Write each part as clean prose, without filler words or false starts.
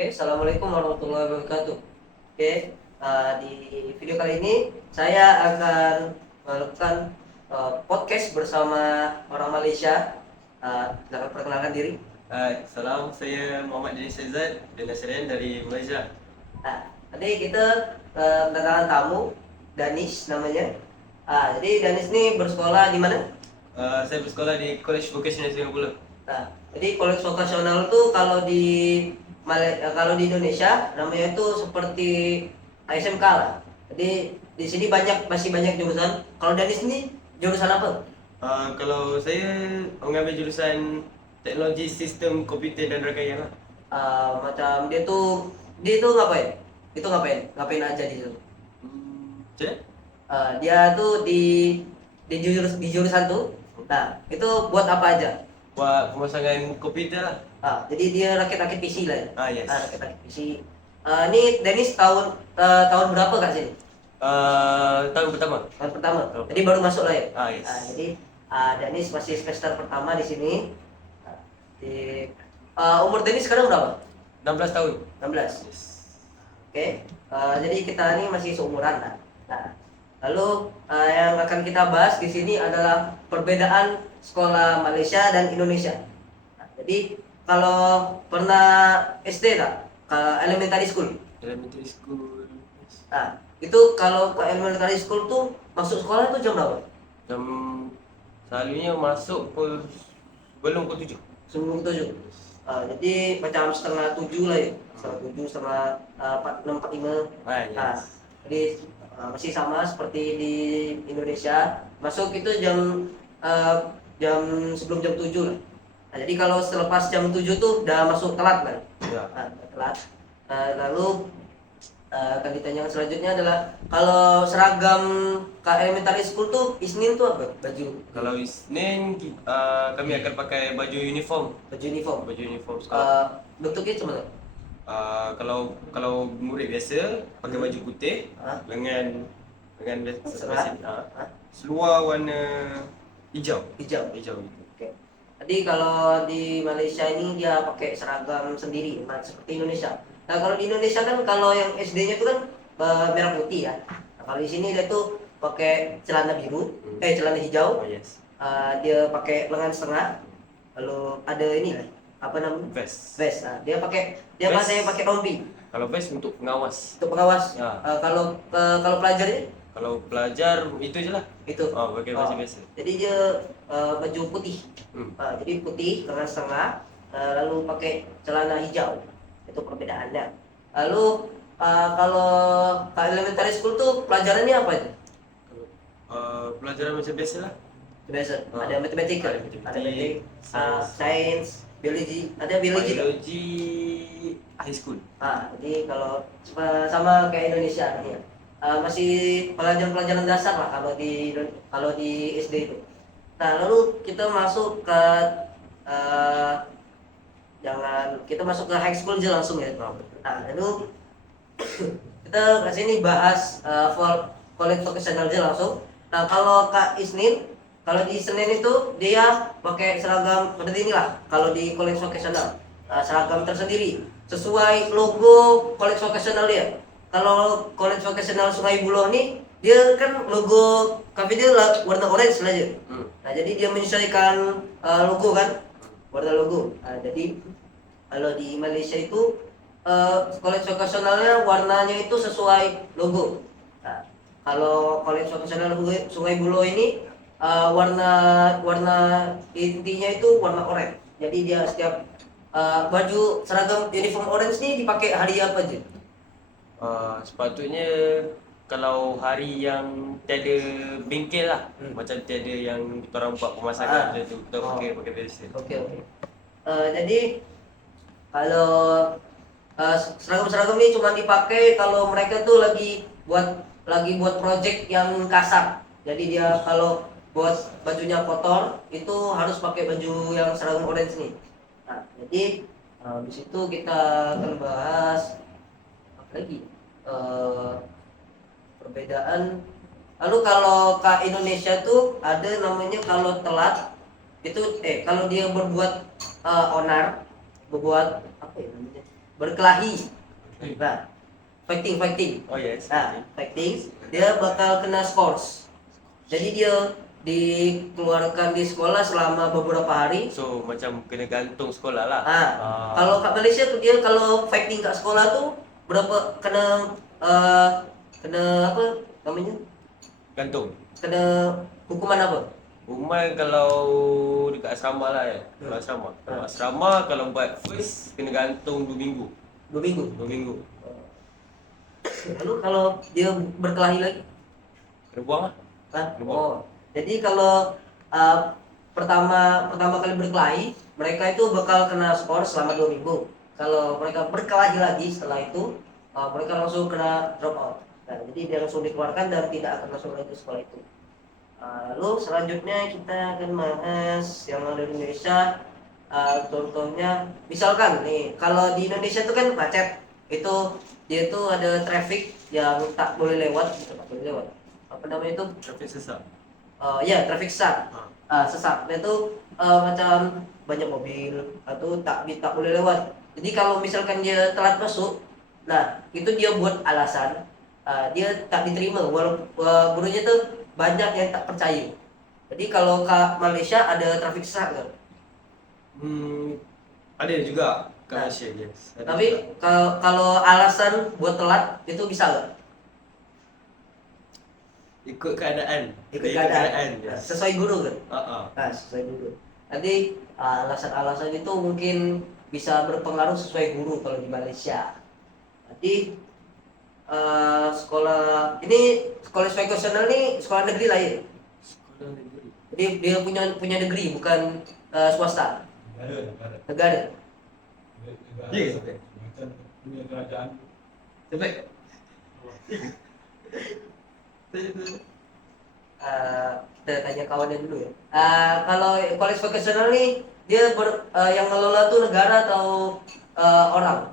Oke, Assalamualaikum warahmatullahi wabarakatuh. Oke, di video kali ini saya akan melakukan podcast bersama orang Malaysia. Silakan perkenalkan diri. Hai, salam. Saya Muhammad Denis Aizat dan Nasrian dari Malaysia. Tadi kita kedatangan tamu, Danis namanya. Jadi Danis ini bersekolah di mana? Saya bersekolah di College Vocational Singapura. Jadi college vokasional tuh kalau di Indonesia namanya itu seperti SMK lah. Jadi di sini masih banyak jurusan. Kalau Danis ini jurusan apa? Kalau saya mengambil jurusan Teknologi Sistem Komputer dan Rangkaian lah. Macam dia tuh ngapain? Itu ngapain aja di situ? Macam Dia tuh di jurusan tuh. Nah, itu buat apa aja? buat pemasangan komputer lah. Jadi dia rakit-rakit PC lah ya. Yes. Rakit-rakit PC. Ini Dennis tahun berapa kak sini? Tahun pertama. Tahun pertama. Tahun Jadi baru masuk lah ya. Yes. Jadi Dennis masih semester pertama di sini. Di umur Dennis sekarang berapa? 16 tahun. 16. Yes. Oke. Jadi kita ini masih seumuran lah. Nah, lalu yang akan kita bahas di sini adalah perbedaan sekolah Malaysia dan Indonesia. Jadi kalau pernah SD tak? Ke elementary school. Elementary school. Yes. Itu kalau ke elementary school tuh masuk sekolah itu jam berapa? Jam selalunya masuk belum pukul 7. Sebelum 7. Jadi macam setengah 7 lah ya. Setengah 7, setengah 6:45. Yes. Jadi masih sama seperti di Indonesia. Masuk itu jam sebelum jam 7 lah. Jadi kalau selepas jam 7 tuh udah masuk telat kan? Ya. Telat. Lalu akan ditanyakan selanjutnya adalah kalau seragam ke elementary school tuh Isnin tuh apa? Baju Kalau Isnin kami akan pakai baju uniform. baju uniform. Baju uniform sekolah. Bentuknya cuma Kalau murid biasa pakai baju putih dengan Serat. seluar warna hijau. Hijau. Hijau. Oke. Jadi kalau di Malaysia ini dia pakai seragam sendiri, seperti Indonesia. Nah kalau di Indonesia kan kalau yang SD-nya itu kan merah putih ya. Nah, kalau di sini dia tuh pakai celana biru, celana hijau. Yes. Dia pakai lengan setengah. Lalu ada ini lah, apa namanya? Vest. Vest. Dia Vest. bahasanya pakai rompi Kalau vest untuk pengawas. untuk pengawas. Ya. Kalau pelajarnya Kalau pelajar itu je lah. itu. Pakai baju biasa. Jadi dia baju putih. Jadi putih lengan setengah, lalu pakai celana hijau. Itu perbedaannya. Lalu kalau ke elementary school tuh pelajarannya apa aja? Pelajaran macam biasa lah. Biasa. Ada matematika, Ada matematik, sains, biologi. Ada biologi tak? Biologi high school. Jadi kalau sama kayak Indonesia ya. Masih pelajaran-pelajaran dasar lah kalau di SD itu. Nah, lalu kita masuk ke kita masuk ke high school aja langsung ya. Nah, lalu kita ke sini bahas college vocational aja langsung. Nah, kalau Kak Isnin, kalau di Senin itu dia pakai seragam seperti inilah. Kalau di college vocational, seragam tersendiri sesuai logo college vocational dia. Kalau college vocational Sungai Buloh nih, dia kan logo kafe dia warna orange aja. Nah, jadi dia menyesuaikan logo kan, warna logo. Jadi kalau di Malaysia itu college vocationalnya warnanya itu sesuai logo. Nah, kalau college vocational Sungai Buloh ini warna intinya itu warna orange. Jadi dia setiap baju seragam uniform orange ini dipakai hari apa aja? Sepatutnya kalau hari yang tiada bengkel lah, macam tiada yang kita orang buat pemasangan macam tu, kita pakai biasa. Oke. Jadi kalau seragam-seragam ini cuma dipakai kalau mereka tuh lagi buat project yang kasar. Jadi dia kalau buat bajunya kotor itu harus pakai baju yang seragam orange nih. Nah, jadi di situ kita akan bahas apa lagi? Perbedaan. Lalu kalau ke Indonesia tuh ada namanya kalau telat itu kalau dia berbuat onar, berbuat apa ya namanya? berkelahi. Nah, fighting. Oh yes. Nah, fighting dia bakal kena scores. Jadi dia dikeluarkan di sekolah selama beberapa hari. So macam kena gantung sekolah lah. Kalau kat Malaysia tuh dia kalau fighting kat sekolah tuh berapa kena apa namanya? Gantung. Kena hukuman apa? Hukuman kalau dekat asrama lah ya. Kalau asrama. Kalau asrama kalau buat first kena gantung 2 minggu. 2 minggu. 2 minggu. Lalu kalau dia berkelahi lagi? Kena buang lah. Oh. Jadi kalau pertama kali berkelahi, mereka itu bakal kena skor selama 2 minggu. Kalau mereka berkelahi lagi setelah itu, mereka langsung kena drop out. Nah, jadi dia langsung dikeluarkan dan tidak akan masuk lagi ke sekolah itu. Lalu selanjutnya kita akan bahas yang ada di Indonesia. Contohnya, misalkan nih, kalau di Indonesia itu kan macet, itu dia itu ada traffic yang tak boleh lewat, apa namanya itu? Traffic sesak. Ya, traffic sesak. Sesak. Nah, itu macam banyak mobil atau tak boleh lewat. Jadi kalau misalkan dia telat masuk, nah itu dia buat alasan dia tak diterima, walaupun gurunya tuh banyak yang tak percaya. Jadi kalau ke Malaysia ada traffic sesak kan? Ada juga ke Nah, Malaysia, yes. Ada Tapi juga. kalau alasan buat telat itu bisa nggak? Ikut keadaan. Ikut keadaan. Yes. Sesuai guru kan? Uh-uh. Sesuai guru. Nanti alasan-alasan itu mungkin bisa berpengaruh sesuai guru kalau di Malaysia. Nanti sekolah vocational ini sekolah negeri lah ya. Sekolah negeri. Jadi dia punya negeri bukan swasta. Negara. Ya, Macam punya kerajaan. sampai. Kita tanya kawannya dulu ya. Kalau college vocational nih dia yang ngelola tuh negara atau orang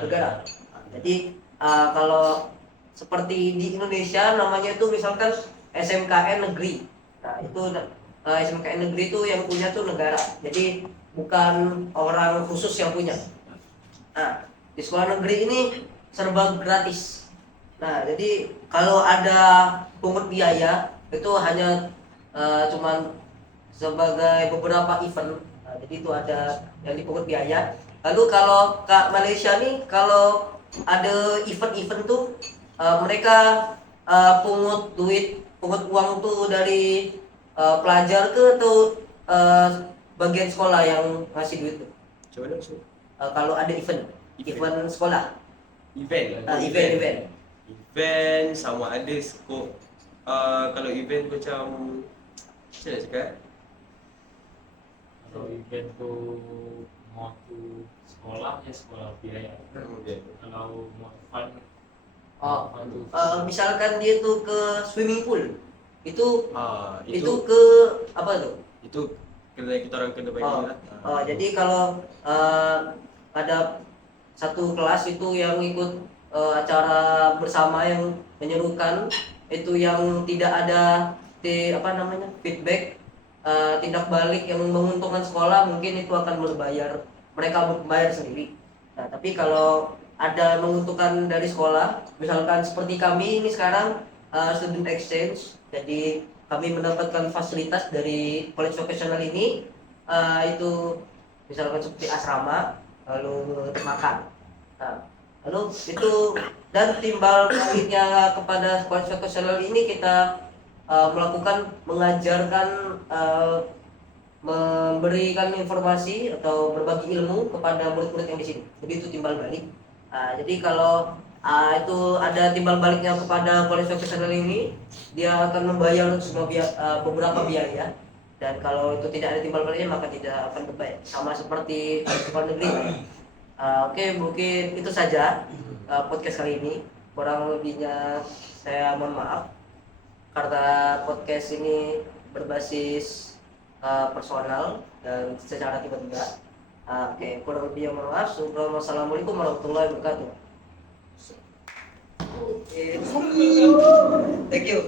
negara. Jadi kalau seperti di Indonesia namanya itu misalkan SMKN negeri. Nah itu SMKN negeri itu yang punya tuh negara. Jadi bukan orang khusus yang punya. Nah di sekolah negeri ini serba gratis. Nah, jadi kalau ada pungut biaya itu hanya cuman sebagai beberapa event. Nah, jadi itu ada yang dipungut biaya. Lalu kalau ke Malaysia nih, kalau ada event-event tuh mereka pungut uang tuh dari pelajar ke atau bagian sekolah yang ngasih duit tuh. Coba maksud. Kalau ada event sekolah, event. Event sama ada skop. Kalau event macam macam nak cakap? Kalau event tu mau tu sekolah ya sekolah biaya. Kalau mau fun Misalkan dia tuh ke swimming pool, itu ke apa tuh? Itu kita orang kena bayar lah. Jadi kalau ada satu kelas itu yang ikut acara bersama yang menyerukan, itu yang tidak ada feedback, tindak balik yang menguntungkan sekolah, mungkin itu akan mereka membayar sendiri. Nah, tapi kalau ada menguntungkan dari sekolah, misalkan seperti kami ini sekarang student exchange, jadi kami mendapatkan fasilitas dari college vocational ini, itu misalkan seperti asrama, lalu makan. Nah, lalu itu dan timbal baliknya kepada college vocational ini kita mengajarkan, memberikan informasi atau berbagi ilmu kepada murid-murid yang di sini. Jadi itu timbal balik. Jadi kalau itu ada timbal baliknya kepada college vocational ini, dia akan membayar beberapa biaya. Dan kalau itu tidak ada timbal baliknya maka tidak akan berbayar. Sama seperti sekolah negeri. Oke, mungkin itu saja podcast kali ini. Kurang lebihnya saya mohon maaf karena podcast ini berbasis personal dan secara tiba-tiba. Oke, kurang lebihnya mohon maaf. Wassalamualaikum warahmatullahi wabarakatuh. Thank you.